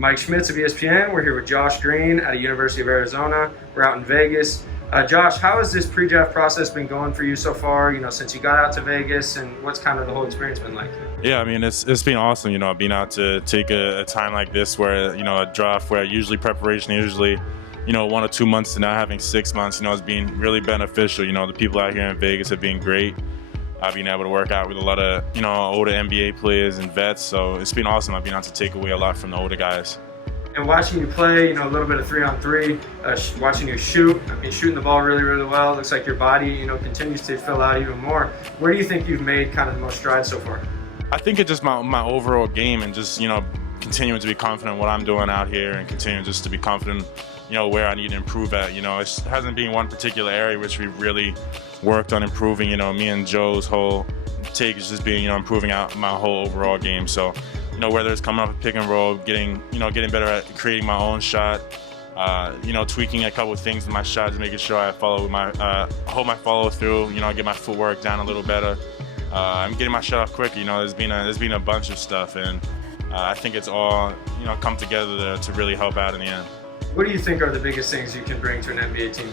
Mike Schmitz of ESPN. We're here with Josh Green at the University of Arizona. We're out in Vegas. Josh, how has this pre-draft process been going for you so far, since you got out to Vegas, and what's kind of the whole experience been like? Yeah, I mean, it's been awesome, being out to take a time like this where, a draft where usually preparation, 1 or 2 months to now having 6 months, it's been really beneficial. The people out here in Vegas have been great. I've been able to work out with a lot of, older NBA players and vets, so it's been awesome. I've been able to take away a lot from the older guys. And watching you play, a little bit of 3-on-3, watching you shoot, shooting the ball really, really well. It looks like your body, continues to fill out even more. Where do you think you've made kind of the most strides so far? I think it's just my overall game and just, continuing to be confident in what I'm doing out here and continuing just to be confident, where I need to improve at. It hasn't been one particular area which we've really worked on improving. Me and Joe's whole take is just being, improving out my whole overall game. So, whether it's coming off a pick and roll, getting better at creating my own shot, tweaking a couple of things in my shots, making sure I hold my follow through, get my footwork down a little better. I'm getting my shot off quicker. There's been a bunch of stuff, and I think it's all, come together to really help out in the end. What do you think are the biggest things you can bring to an NBA team?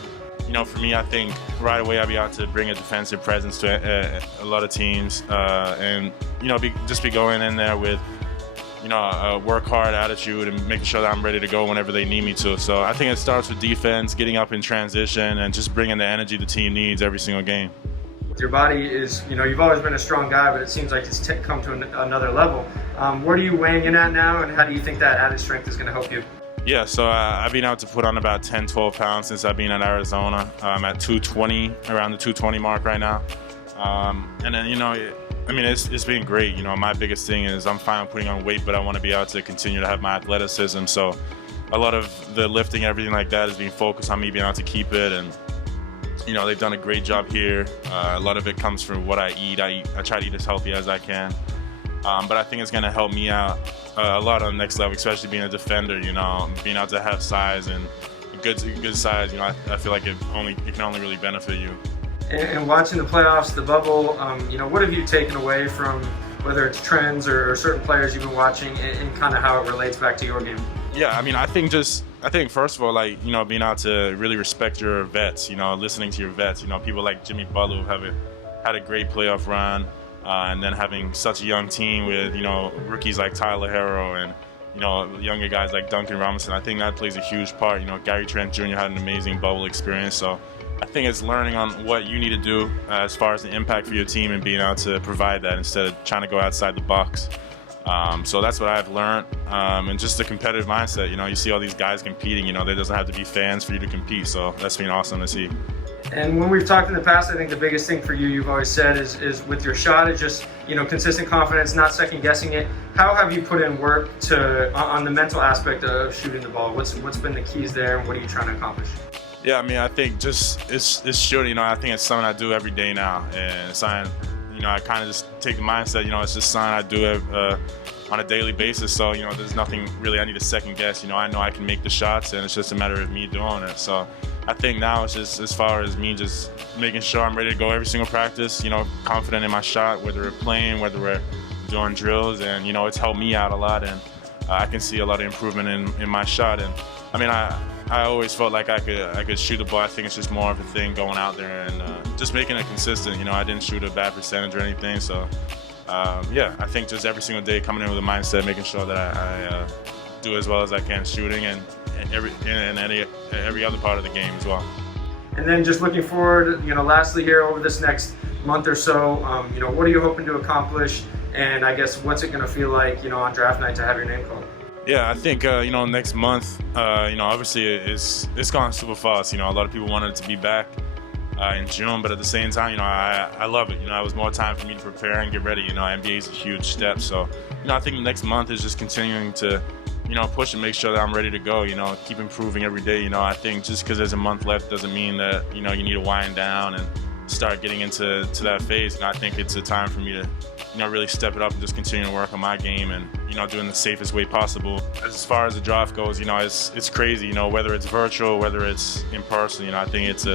For me, I think right away I'll be able to bring a defensive presence to a lot of teams, and be going in there with a work hard attitude and making sure that I'm ready to go whenever they need me to. So I think it starts with defense, getting up in transition, and just bringing the energy the team needs every single game. Your body is, you've always been a strong guy, but it seems like it's come to another level. Where are you weighing in at now, and how do you think that added strength is going to help you? Yeah, so I've been able to put on about 10, 12 pounds since I've been at Arizona. I'm at 220, around the 220 mark right now. And then, it's been great. My biggest thing is I'm fine with putting on weight, but I want to be able to continue to have my athleticism. So a lot of the lifting, everything like that is being focused on me being able to keep it. And, they've done a great job here. A lot of it comes from what I eat. I try to eat as healthy as I can. But I think it's going to help me out a lot on the next level, especially being a defender, being able to have size and good size, I feel like it can only really benefit you. And watching the playoffs, the bubble, what have you taken away from whether it's trends or certain players you've been watching and kind of how it relates back to your game? Yeah, I think first of all, being able to really respect your vets, listening to your vets, people like Jimmy Butler who have had a great playoff run. And then having such a young team with, rookies like Tyler Herro and, younger guys like Duncan Robinson, I think that plays a huge part. Gary Trent Jr. had an amazing bubble experience. So I think it's learning on what you need to do as far as the impact for your team and being able to provide that instead of trying to go outside the box. So that's what I've learned. And just the competitive mindset. You see all these guys competing, there doesn't have to be fans for you to compete. So that's been awesome to see. And when we've talked in the past, I think the biggest thing for you've always said is with your shot is just, consistent confidence, not second guessing it. How have you put in work on the mental aspect of shooting the ball? What's been the keys there, and what are you trying to accomplish? Yeah, I think just it's shooting, I think it's something I do every day now. And it's something, I kind of just take the mindset, it's just something I do on a daily basis. So, there's nothing really I need to second guess. I know I can make the shots, and it's just a matter of me doing it. So I think now it's just as far as me just making sure I'm ready to go every single practice, confident in my shot, whether we're playing, whether we're doing drills, and, it's helped me out a lot, and I can see a lot of improvement in my shot. And I always felt like I could shoot the ball. I think it's just more of a thing going out there and just making it consistent. I didn't shoot a bad percentage or anything. So, I think just every single day coming in with a mindset, making sure that I do as well as I can shooting and every other part of the game as well. And then just looking forward, lastly here over this next month or so, what are you hoping to accomplish? And I guess what's it going to feel like, on draft night to have your name called? Yeah, I think, next month, obviously it's gone super fast. A lot of people wanted it to be back in June, but at the same time, I love it. It was more time for me to prepare and get ready. NBA is a huge step. So, I think the next month is just continuing to, push and make sure that I'm ready to go, keep improving every day. I think just because there's a month left doesn't mean that, you need to wind down and start getting into that phase. And I think it's a time for me to, really step it up and just continue to work on my game and, doing the safest way possible. As far as the draft goes, it's crazy, whether it's virtual, whether it's in person, I think it's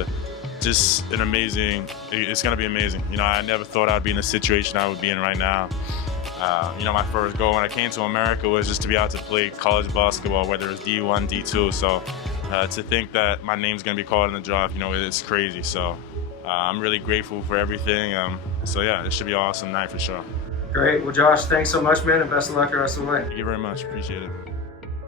it's going to be amazing. I never thought I'd be in the situation I would be in right now. You know, my first goal when I came to America was just to be able to play college basketball, whether it's D1, D2. So to think that my name's going to be called in the draft, you know, it's crazy. So I'm really grateful for everything. So yeah, it should be an awesome night for sure. Great. Well, Josh, thanks so much, man, and best of luck the rest of the way. Thank you very much. Appreciate it.